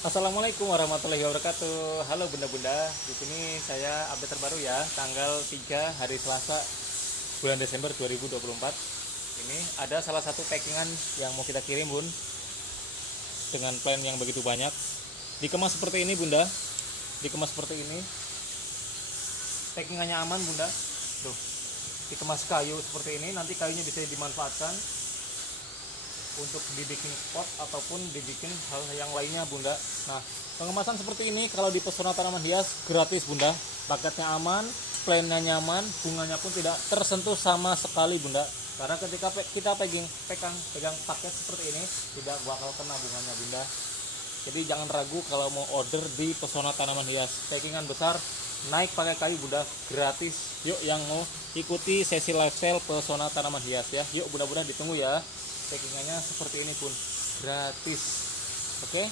Assalamualaikum warahmatullahi wabarakatuh. Halo bunda-bunda, di sini saya update terbaru ya, tanggal 3 hari Selasa bulan Desember 2024. Ini ada salah satu packingan yang mau kita kirim bun, dengan plan yang begitu banyak. Dikemas seperti ini bunda, dikemas seperti ini. Packingannya aman bunda. Tuh, dikemas kayu seperti ini, nanti kayunya bisa dimanfaatkan untuk dibikin pot ataupun dibikin hal yang lainnya bunda. Nah, pengemasan seperti ini kalau di Pesona Tanaman Hias gratis bunda. Paketnya aman, plannya nyaman, bunganya pun tidak tersentuh sama sekali bunda. Karena ketika kita pegang paket seperti ini tidak bakal kena bunganya bunda. Jadi jangan ragu kalau mau order di Pesona Tanaman Hias. Packingan besar, naik pakai kayu bunda, gratis. Yuk yang mau ikuti sesi live sale Pesona Tanaman Hias ya. Yuk bunda-bunda ditunggu ya. Packingannya seperti ini pun gratis. Oke.